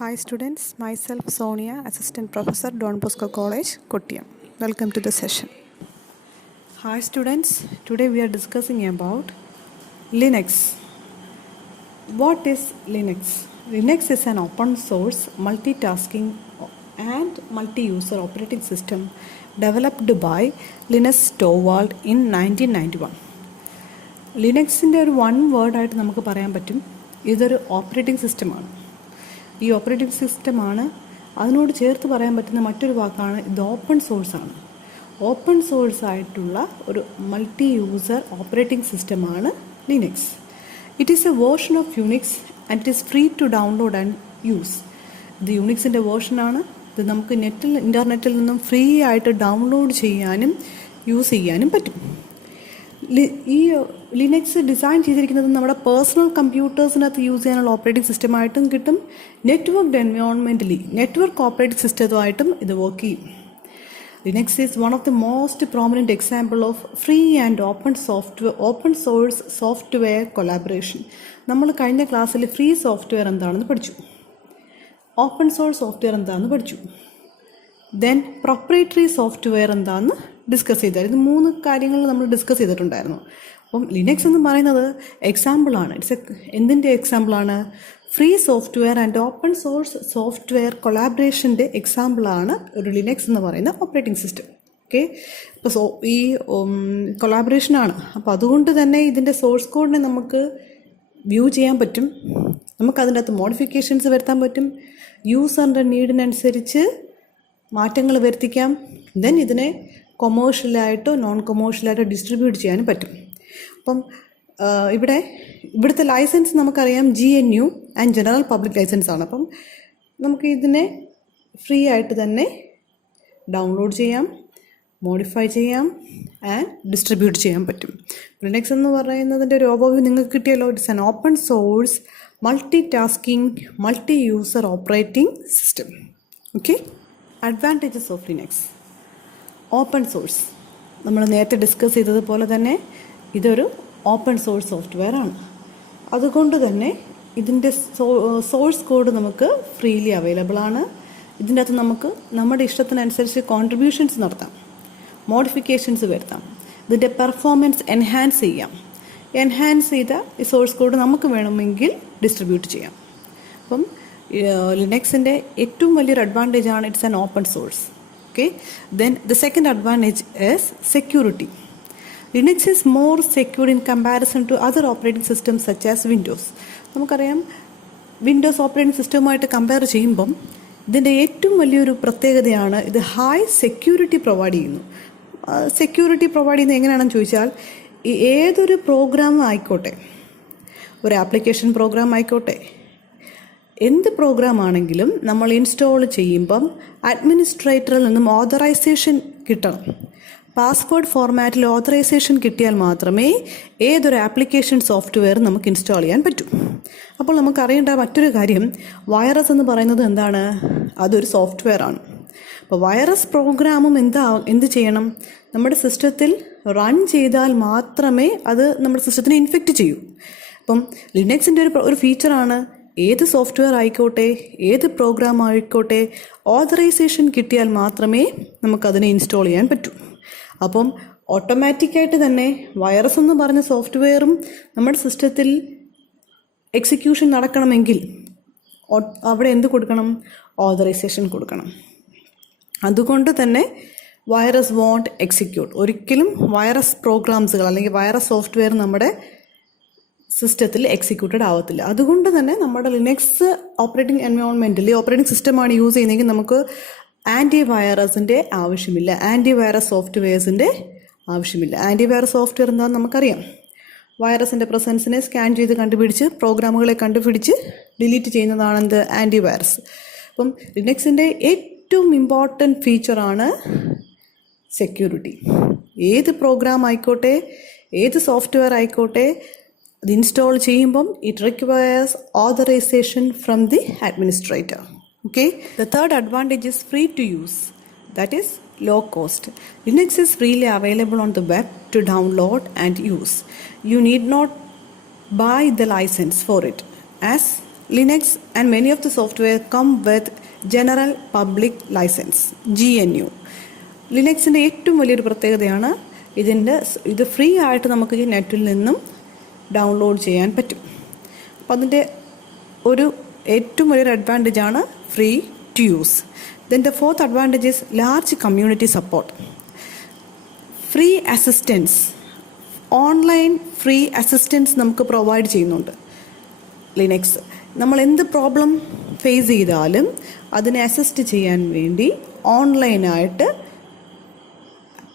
Hi students, myself Sonia, Assistant Professor, Don Bosco College, Kottayam. Welcome to the session. Hi students, today we are discussing about Linux. What is Linux? Linux is an open source, multitasking and multi-user operating system developed by Linus Torvald in 1991. ലിനക്സിൻ്റെ ഒരു one വേർഡായിട്ട് നമുക്ക് പറയാൻ പറ്റും, ഇതൊരു operating സിസ്റ്റമാണ്. ഈ operating സിസ്റ്റമാണ് അതിനോട് ചേർത്ത് പറയാൻ പറ്റുന്ന മറ്റൊരു വാക്കാണ് ഇത് ഓപ്പൺ സോഴ്സാണ്. ഓപ്പൺ സോഴ്സ് ആയിട്ടുള്ള ഒരു മൾട്ടി യൂസർ ഓപ്പറേറ്റിംഗ് സിസ്റ്റമാണ് Linux. It is a version of Unix and it is free to download and use. ഇത് യുണിക്സിൻ്റെ വേർഷനാണ്. ഇത് നമുക്ക് ഇൻ്റർനെറ്റിൽ നിന്നും ഫ്രീ ആയിട്ട് ഡൗൺലോഡ് ചെയ്യാനും യൂസ് ചെയ്യാനും പറ്റും. ഈ ലിനക്സ് ഡിസൈൻ ചെയ്തിരിക്കുന്നത് നമ്മുടെ പേഴ്സണൽ കമ്പ്യൂട്ടേഴ്സിനകത്ത് യൂസ് ചെയ്യാനുള്ള ഓപ്പറേറ്റിംഗ് സിസ്റ്റമായിട്ടും കിട്ടും, നെറ്റ്വർക്ക് എൻവയോൺമെൻ്റലി നെറ്റ്വർക്ക് ഓപ്പറേറ്റിംഗ് സിസ്റ്റമായിട്ടും ഇത് വർക്ക് ചെയ്യും. Linux is one of the most prominent example of free and open source software collaboration. നമ്മൾ കഴിഞ്ഞ ക്ലാസ്സിൽ ഫ്രീ സോഫ്റ്റ്വെയർ എന്താണെന്ന് പഠിച്ചു, ഓപ്പൺ സോഴ്സ് സോഫ്റ്റ്വെയർ എന്താണെന്ന് പഠിച്ചു, ദെൻ പ്രൊപ്രൈറ്ററി സോഫ്റ്റ്വെയർ എന്താണെന്ന് ഡിസ്കസ് ചെയ്തായിരുന്നു. 3 കാര്യങ്ങൾ നമ്മൾ ഡിസ്കസ് ചെയ്തിട്ടുണ്ടായിരുന്നു. അപ്പം ലിനക്സ് എന്ന് പറയുന്നത് എക്സാമ്പിളാണ്. എന്തിൻ്റെ എക്സാമ്പിളാണ്? Free software and open source software കൊളാബറേഷൻ്റെ എക്സാമ്പിളാണ് ഒരു ലിനക്സ് എന്ന് പറയുന്ന ഓപ്പറേറ്റിംഗ് സിസ്റ്റം. ഓക്കെ, അപ്പോൾ ഈ കൊളാബറേഷനാണ്. അപ്പോൾ അതുകൊണ്ട് തന്നെ ഇതിൻ്റെ സോഴ്സ് കോഡിനെ നമുക്ക് വ്യൂ ചെയ്യാൻ പറ്റും, നമുക്കതിൻ്റെ അകത്ത് മോഡിഫിക്കേഷൻസ് വരുത്താൻ പറ്റും, യൂസറിൻ്റെ നീഡിനനുസരിച്ച് മാറ്റങ്ങൾ വരുത്തിക്കാം. ദെൻ ഇതിനെ കൊമേഴ്ഷ്യലായിട്ടോ നോൺ കൊമേഴ്ഷ്യലായിട്ടോ ഡിസ്ട്രിബ്യൂട്ട് ചെയ്യാനും പറ്റും. അപ്പം ഇവിടുത്തെ ലൈസൻസ് നമുക്കറിയാം GNU and general public licence ആണ്. അപ്പം നമുക്ക് ഇതിനെ ഫ്രീ ആയിട്ട് തന്നെ ഡൗൺലോഡ് ചെയ്യാം, മോഡിഫൈ ചെയ്യാം ആൻഡ് ഡിസ്ട്രിബ്യൂട്ട് ചെയ്യാൻ പറ്റും. ലിനക്സ് എന്ന് പറയുന്നതിൻ്റെ ഒരു ഓവർവ്യൂ നിങ്ങൾക്ക് കിട്ടിയല്ലോ. It's an open source multi tasking multi user operating system. Okay, advantages of Linux. Open source നമ്മൾ നേരത്തെ ഡിസ്കസ് ചെയ്തതുപോലെ തന്നെ ഇതൊരു ഓപ്പൺ സോഴ്സ് സോഫ്റ്റ്വെയർ ആണ്. അതുകൊണ്ട് തന്നെ ഇതിൻ്റെ സോഴ്സ് കോഡ് നമുക്ക് ഫ്രീലി അവൈലബിൾ ആണ്. ഇതിൻ്റെ അകത്ത് നമുക്ക് നമ്മുടെ ഇഷ്ടത്തിനനുസരിച്ച് കോൺട്രിബ്യൂഷൻസ് നടത്താം, മോഡിഫിക്കേഷൻസ് വരുത്താം, ഇതിൻ്റെ പെർഫോമൻസ് എൻഹാൻസ് ചെയ്യാം. എൻഹാൻസ് ചെയ്ത ഈ സോഴ്സ് കോഡ് നമുക്ക് വേണമെങ്കിൽ ഡിസ്ട്രിബ്യൂട്ട് ചെയ്യാം. അപ്പം ലിനക്സിൻ്റെ ഏറ്റവും വലിയൊരു അഡ്വാൻറ്റേജ് ആണ് it's an open source. Okay, then the second advantage is security. Linux is more secure in comparison to other operating systems such as Windows. നമുക്കറിയാം, വിൻഡോസ് ഓപ്പറേറ്റിംഗ് സിസ്റ്റവുമായിട്ട് കമ്പയർ ചെയ്യുമ്പം ഇതിൻ്റെ ഏറ്റവും വലിയൊരു പ്രത്യേകതയാണ് ഇത് ഹൈ സെക്യൂരിറ്റി പ്രൊവൈഡ് ചെയ്യുന്നു. Security provide ചെയ്യുന്നത് എങ്ങനെയാണെന്ന് ചോദിച്ചാൽ, ഏതൊരു പ്രോഗ്രാം ആയിക്കോട്ടെ, ഒരു ആപ്ലിക്കേഷൻ പ്രോഗ്രാം ആയിക്കോട്ടെ, എന്ത് പ്രോഗ്രാം ആണെങ്കിലും നമ്മൾ ഇൻസ്റ്റാൾ ചെയ്യുമ്പം അഡ്മിനിസ്ട്രേറ്ററിൽ നിന്നും ഓതറൈസേഷൻ കിട്ടണം. പാസ്വേഡ് ഫോർമാറ്റിൽ ഓതറൈസേഷൻ കിട്ടിയാൽ മാത്രമേ ഏതൊരു ആപ്ലിക്കേഷൻ സോഫ്റ്റ്വെയർ നമുക്ക് ഇൻസ്റ്റാൾ ചെയ്യാൻ പറ്റൂ. അപ്പോൾ നമുക്ക് അറിയേണ്ട മറ്റൊരു കാര്യം, വൈറസ് എന്ന് പറയുന്നത് എന്താണ്? അതൊരു സോഫ്റ്റ്വെയർ ആണ്. അപ്പോൾ വൈറസ് പ്രോഗ്രാമും എന്ത് ചെയ്യണം? നമ്മുടെ സിസ്റ്റത്തിൽ റൺ ചെയ്താൽ മാത്രമേ അത് നമ്മുടെ സിസ്റ്റത്തിനെ ഇൻഫെക്റ്റ് ചെയ്യൂ. അപ്പം ലിനക്സിൻ്റെ ഒരു ഫീച്ചറാണ്, ഏത് സോഫ്റ്റ്വെയർ ആയിക്കോട്ടെ, ഏത് പ്രോഗ്രാം ആയിക്കോട്ടെ, ഓതറൈസേഷൻ കിട്ടിയാൽ മാത്രമേ നമുക്കതിനെ ഇൻസ്റ്റാൾ ചെയ്യാൻ പറ്റൂ. അപ്പം ഓട്ടോമാറ്റിക്കായിട്ട് തന്നെ വൈറസ് എന്ന് പറഞ്ഞ സോഫ്റ്റ്വെയറും നമ്മുടെ സിസ്റ്റത്തിൽ എക്സിക്യൂഷൻ നടക്കണമെങ്കിൽ അവിടെ എന്ത് കൊടുക്കണം? ഓതറൈസേഷൻ കൊടുക്കണം. അതുകൊണ്ട് തന്നെ വൈറസ് വോണ്ട് എക്സിക്യൂട്ട്. ഒരിക്കലും വൈറസ് പ്രോഗ്രാംസുകൾ അല്ലെങ്കിൽ വൈറസ് സോഫ്റ്റ്വെയർ നമ്മുടെ സിസ്റ്റത്തിൽ എക്സിക്യൂട്ടഡ് ആവത്തില്ല. അതുകൊണ്ട് തന്നെ നമ്മുടെ ലിനക്സ് ഓപ്പറേറ്റിംഗ് എൻവയോൺമെൻറ്റിൽ ഓപ്പറേറ്റിംഗ് സിസ്റ്റമാണ് യൂസ് ചെയ്യുന്നതെങ്കിൽ നമുക്ക് ആൻറ്റി വൈറസിൻ്റെ ആവശ്യമില്ല, ആൻറ്റി വൈറസ് സോഫ്റ്റ്വെയർസിൻ്റെ ആവശ്യമില്ല. ആൻറ്റി വൈറസ് സോഫ്റ്റ്വെയർ എന്താണെന്ന് നമുക്കറിയാം. വൈറസിൻ്റെ പ്രസൻസിനെ സ്കാൻ ചെയ്ത് കണ്ടുപിടിച്ച് പ്രോഗ്രാമുകളെ കണ്ടുപിടിച്ച് ഡിലീറ്റ് ചെയ്യുന്നതാണ് എന്ത്? Anti virus. അപ്പം ലിനക്സിൻ്റെ ഏറ്റവും ഇമ്പോർട്ടൻറ്റ് ഫീച്ചറാണ് സെക്യൂരിറ്റി. ഏത് പ്രോഗ്രാം ആയിക്കോട്ടെ, ഏത് സോഫ്റ്റ്വെയർ ആയിക്കോട്ടെ, അത് ഇൻസ്റ്റാൾ ചെയ്യുമ്പം it requires authorisation from the administrator. Okay, the third advantage is free to use, that is low cost. Linux is freely available on the web to download and use. You need not buy the license for it, as Linux and many of the software come with General Public License GNU. ലിനക്സിൻ്റെ ഏറ്റവും വലിയൊരു പ്രത്യേകതയാണ് ഇത് free ആയിട്ട് നമുക്ക് ഈ നെറ്റിൽ നിന്നും download ചെയ്യാൻ പറ്റും. അപ്പം അതിൻ്റെ ഒരു ഏറ്റവും വലിയൊരു അഡ്വാൻറ്റേജാണ് free to use. Then the fourth advantage is large community support. Free assistance, online free assistance നമുക്ക് പ്രൊവൈഡ് ചെയ്യുന്നുണ്ട് ലിനക്സ്. നമ്മൾ എന്ത് പ്രോബ്ലം ഫേസ് ചെയ്താലും അതിനെ അസിസ്റ്റ് ചെയ്യാൻ വേണ്ടി ഓൺലൈനായിട്ട്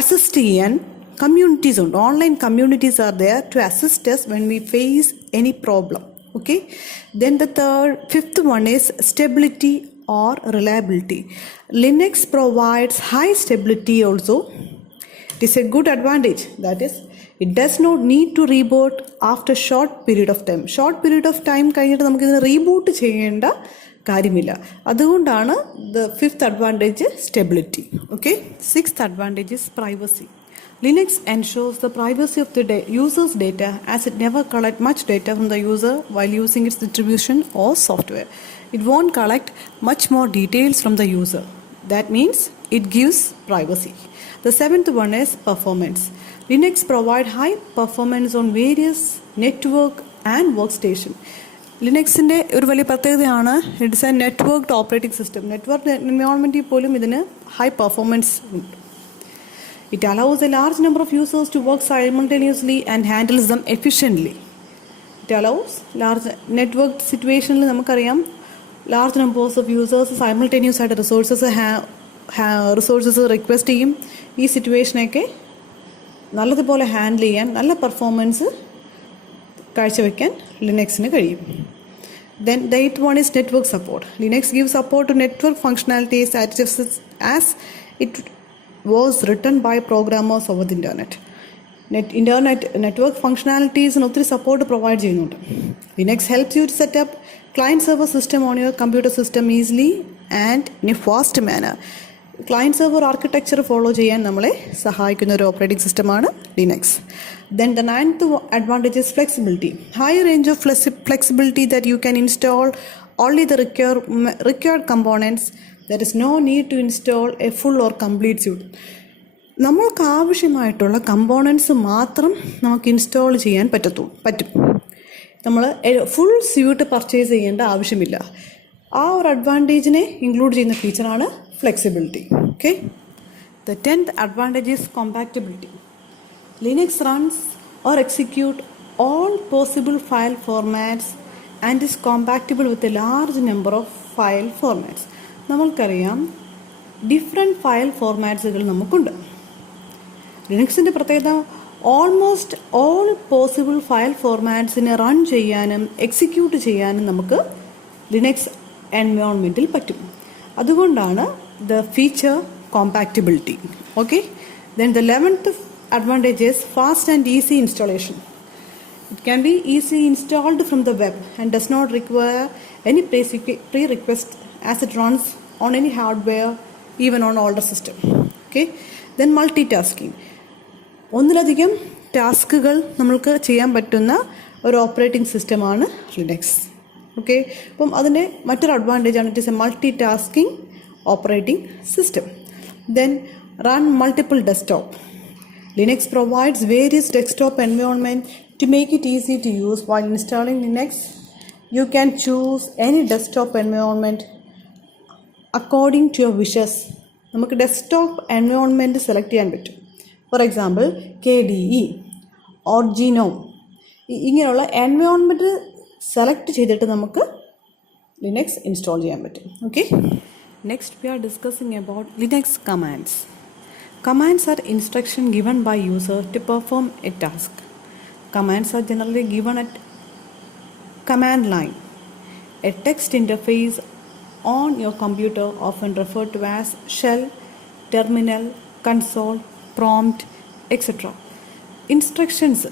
അസിസ്റ്റ് ചെയ്യാൻ കമ്മ്യൂണിറ്റീസ് ഉണ്ട്. Online communities are there to assist us when we face any problem. Okay, then the fifth one is stability or reliability. Linux provides high stability also. It is a good advantage, that is it does not need to reboot after short period of time. Short period of time കഴിഞ്ഞിട്ട് നമുക്കിത് reboot ചെയ്യേണ്ട കാര്യമില്ല. അതുകൊണ്ടാണ് the fifth advantage stability. Okay, sixth advantage is privacy. Linux ensures the privacy of the user's data as it never collects much data from the user while using its distribution or software. It won't collect much more details from the user. That means it gives privacy. The seventh one is performance. Linux provides high performance on various network and workstation. ലിനക്സിൻ്റെ ഒരു വലിയ പ്രത്യേകതയാണ് it's a networked operating system. Network എൻവയോൺമെൻറ്റിൽ പോലും ഇതിന് high performance ഉണ്ട്. It allows a large number of users to work simultaneously and handles them efficiently. It allows large network situationൽ നമുക്കറിയാം large numbers of users simultaneous ആയിട്ട് resources request ചെയ്യും. ഈ സിറ്റുവേഷനൊക്കെ നല്ലതുപോലെ handle ചെയ്യാൻ, നല്ല പെർഫോമൻസ് കാഴ്ചവെക്കാൻ ലിനക്സിന് കഴിയും. Then the eighth one is network support. Linux gives support to network functionalities as it was written by programmers over the internet. Network ഫങ്ഷണാലിറ്റീസിന് ഒത്തിരി സപ്പോർട്ട് പ്രൊവൈഡ് ചെയ്യുന്നുണ്ട്. Linux helps you to set up client server system on your computer system easily and in a fast manner. Client server architecture follow ചെയ്യാൻ നമ്മളെ സഹായിക്കുന്ന ഒരു operating സിസ്റ്റമാണ് Linux. Then the ninth advantage is flexibility. High range of flexibility that you can install only the required components. There is no need to install a full or complete suite. നമ്മൾക്ക് ആവശ്യമായിട്ടുള്ള components മാത്രം നമുക്ക് install ചെയ്യാൻ പറ്റും. നമ്മൾ full suit purchase ചെയ്യേണ്ട ആവശ്യമില്ല. ആ ഒരു അഡ്വാൻറ്റേജിനെ ഇൻക്ലൂഡ് ചെയ്യുന്ന ഫീച്ചറാണ് flexibility. Okay, the 10th advantage is compatibility. Linux runs or execute all possible file formats and is compatible with a large number of file formats. നമ്മൾക്കറിയാം ഡിഫറെൻറ്റ് ഫയൽ ഫോർമാറ്റ്സുകൾ നമുക്കുണ്ട്. ലിനക്സിൻ്റെ പ്രത്യേകത ഓൾമോസ്റ്റ് ഓൾ പോസിബിൾ ഫയൽ ഫോർമാറ്റ്സിനെ run ചെയ്യാനും execute ചെയ്യാനും നമുക്ക് Linux എൻവയോൺമെൻറ്റിൽ പറ്റും. അതുകൊണ്ടാണ് the feature compatibility. Okay, then the 11th advantage is fast and easy installation. It can be easily installed from the web and does not require any prerequisite as it runs on any hardware, even on older system. Okay, then multitasking. ഒന്നിലധികം ടാസ്കുകൾ നമ്മൾക്ക് ചെയ്യാൻ പറ്റുന്ന ഒരു operating സിസ്റ്റമാണ് Linux. Okay, അപ്പം അതിൻ്റെ മറ്റൊരു അഡ്വാൻറ്റേജാണ് it is a multi tasking operating system. Then run multiple desktop. Linux provides various desktop environments to make it easy to use. While installing Linux, you can choose any desktop environment according to your wishes. നമുക്ക് desktop environment select ചെയ്യാൻ പറ്റും. For example KDE or GNOME ഇങ്ങനെയുള്ള environment select ചെയ്തിട്ട് നമുക്ക് Linux install ചെയ്യാൻ പറ്റും. Okay, next we R discussing about Linux commands. Commands are instructions given by user to perform a task. Commands are generally given at command line. A text interface on your computer, often referred to as shell, terminal, console, prompt, etc. Instructions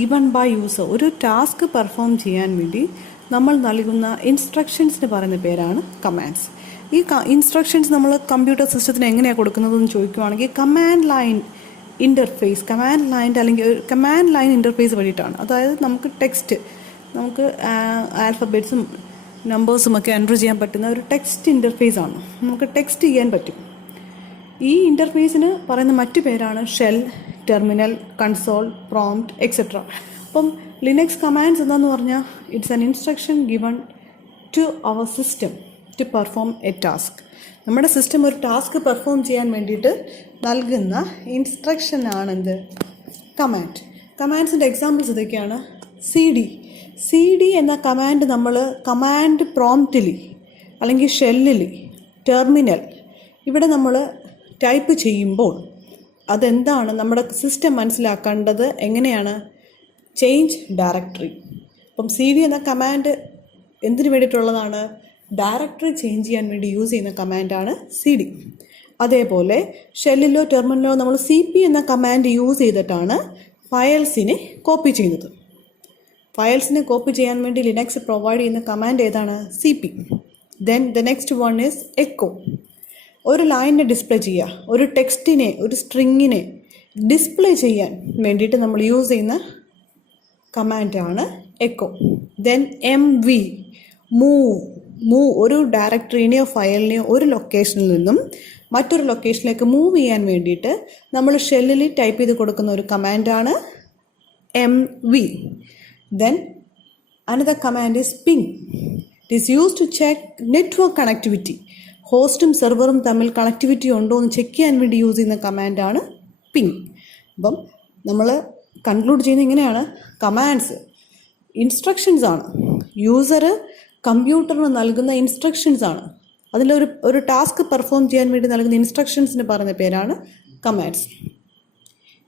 given by user. ഒരു task perform ചെയ്യാൻ വേണ്ടി നമ്മൾ നൽകുന്ന ഇൻസ്ട്രക്ഷൻസിന് പറയുന്ന പേരാണ് commands. ഈ instructions നമ്മൾ computer സിസ്റ്റത്തിന് എങ്ങനെയാണ് കൊടുക്കുന്നതെന്ന് ചോദിക്കുകയാണെങ്കിൽ കമാൻഡ് ലൈൻ ഇൻ്റർഫേസ് അല്ലെങ്കിൽ കമാൻഡ് ലൈൻ ഇൻ്റർഫേസ് വഴിയിട്ടാണ്. അതായത് നമുക്ക് ടെക്സ്റ്റ് നമുക്ക് ആൽഫബറ്റ്സും നമ്പേഴ്സും ഒക്കെ എൻ്റർ ചെയ്യാൻ പറ്റുന്ന ഒരു ടെക്സ്റ്റ് ഇൻ്റർഫേസ് ആണ്. നമുക്ക് ടെക്സ്റ്റ് ചെയ്യാൻ പറ്റും. ഈ ഇൻ്റർഫേസിന് പറയുന്ന മറ്റു പേരാണ് shell, terminal, console, prompt, etcetera. അപ്പം ലിനക്സ് കമാൻഡ്സ് എന്താന്ന് പറഞ്ഞാൽ it's an instruction given to our system to perform a task. നമ്മുടെ സിസ്റ്റം ഒരു ടാസ്ക് പെർഫോം ചെയ്യാൻ വേണ്ടിയിട്ട് നൽകുന്ന ഇൻസ്ട്രക്ഷനാണെന്ത്? കമാൻഡ്. കമാൻഡ്സിൻ്റെ എക്സാമ്പിൾസ് ഇതൊക്കെയാണ്. സി ഡി എന്ന കമാൻഡ് നമ്മൾ കമാൻഡ് പ്രോംപ്റ്റിൽ അല്ലെങ്കിൽ ഷെല്ലിൽ, ടെർമിനൽ ഇവിടെ നമ്മൾ ടൈപ്പ് ചെയ്യുമ്പോൾ അതെന്താണ് നമ്മുടെ സിസ്റ്റം മനസ്സിലാക്കേണ്ടത്? എങ്ങനെയാണ്? Change directory. അപ്പം സി ഡി എന്ന കമാൻഡ് എന്തിനു വേണ്ടിയിട്ടുള്ളതാണ്? ഡയറക്ടറി ചേഞ്ച് ചെയ്യാൻ വേണ്ടി യൂസ് ചെയ്യുന്ന കമാൻഡാണ് സി ഡി. അതേപോലെ ഷെല്ലിലോ ടെർമിനലോ നമ്മൾ സി പി എന്ന കമാൻഡ് യൂസ് ചെയ്തിട്ടാണ് ഫയൽസിനെ കോപ്പി ചെയ്യുന്നത്. ഫയൽസിനെ കോപ്പി ചെയ്യാൻ വേണ്ടി ലിനക്സ് പ്രൊവൈഡ് ചെയ്യുന്ന കമാൻഡ് ഏതാണ്? C P. Then the next one is echo. ഒരു ലൈനിനെ ഡിസ്പ്ലേ ചെയ്യുക, ഒരു ടെക്സ്റ്റിനെ, ഒരു സ്ട്രിങ്ങിനെ ഡിസ്പ്ലേ ചെയ്യാൻ വേണ്ടിയിട്ട് നമ്മൾ യൂസ് ചെയ്യുന്ന കമാൻഡാണ് എക്കോ. Then MV, move. ഒരു ഡയറക്ടറിനെയോ ഫയലിനെയോ ഒരു ലൊക്കേഷനിൽ നിന്നും മറ്റൊരു ലൊക്കേഷനിലേക്ക് മൂവ് ചെയ്യാൻ വേണ്ടിയിട്ട് നമ്മൾ ഷെല്ലിൽ ടൈപ്പ് ചെയ്ത് കൊടുക്കുന്ന ഒരു കമാൻഡാണ് MV. Then another command is ping. It is used to check network connectivity. ഹോസ്റ്റും സെർവറും തമ്മിൽ കണക്ടിവിറ്റി ഉണ്ടോ എന്ന് ചെക്ക് ചെയ്യാൻ വേണ്ടി യൂസ് ചെയ്യുന്ന കമാൻഡാണ് പിങ്. അപ്പം നമ്മൾ കൺക്ലൂഡ് ചെയ്യുന്നത് ഇങ്ങനെയാണ്: കമാൻഡ്സ് ഇൻസ്ട്രക്ഷൻസ് ആണ്. യൂസർ കമ്പ്യൂട്ടറിന് നൽകുന്ന ഇൻസ്ട്രക്ഷൻസ് ആണ്. ഒരു ടാസ്ക് പെർഫോം ചെയ്യാൻ വേണ്ടി നൽകുന്ന ഇൻസ്ട്രക്ഷൻസിന് പറയുന്ന പേരാണ് കമാൻഡ്സ്.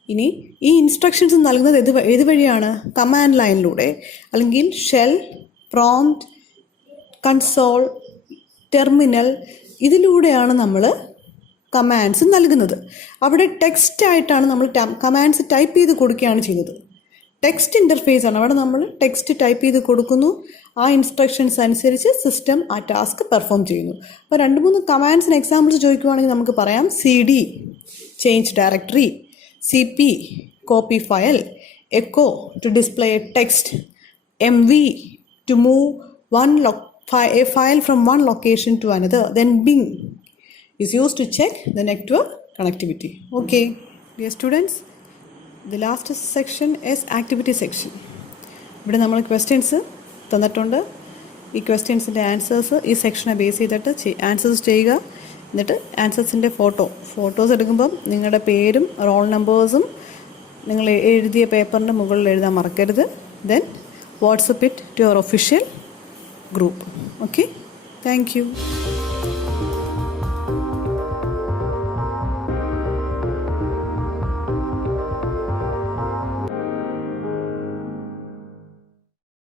ഇനി ഈ ഇൻസ്ട്രക്ഷൻസ് നൽകുന്നത് ഏത് വഴിയാണ്? കമാൻഡ് ലൈനിലൂടെ, അല്ലെങ്കിൽ ഷെൽ, പ്രോംപ്റ്റ്, കൺസോൾ, ടെർമിനൽ ഇതിലൂടെയാണ് നമ്മൾ കമാൻഡ്സ് നൽകുന്നത്. അവിടെ ടെക്സ്റ്റ് ആയിട്ടാണ് നമ്മൾ കമാൻഡ്സ് ടൈപ്പ് ചെയ്ത് കൊടുക്കുകയാണ് ചെയ്യുന്നത്. ടെക്സ്റ്റ് ഇൻ്റർഫേസ് ആണ്. അവിടെ നമ്മൾ ടെക്സ്റ്റ് ടൈപ്പ് ചെയ്ത് കൊടുക്കുന്നു. ആ ഇൻസ്ട്രക്ഷൻസ് അനുസരിച്ച് സിസ്റ്റം ആ ടാസ്ക് പെർഫോം ചെയ്യുന്നു. അപ്പോൾ 2-3 കമാൻഡ്സിന് എക്സാമ്പിൾസ് ചോദിക്കുവാണെങ്കിൽ നമുക്ക് പറയാം: CD, change directory; CP, copy file; echo, to display a text; MV, to move a file from one location to another; then Bing is used to check the network connectivity. Okay, dear students, the last section is activity section. ഇവിടെ നമ്മൾ questions തന്നിട്ടുണ്ട്. ഈ ക്വസ്റ്റ്യൻസിൻ്റെ answers ഈ സെക്ഷനെ base ചെയ്തിട്ട് answers ചെയ്യുക. എന്നിട്ട് ആൻസേഴ്സിൻ്റെ photos എടുക്കുമ്പം നിങ്ങളുടെ പേരും റോൾ നമ്പേഴ്സും നിങ്ങൾ എഴുതിയ പേപ്പറിൻ്റെ മുകളിൽ എഴുതാൻ മറക്കരുത്. Then WhatsApp it to your official group. Okay, thank you.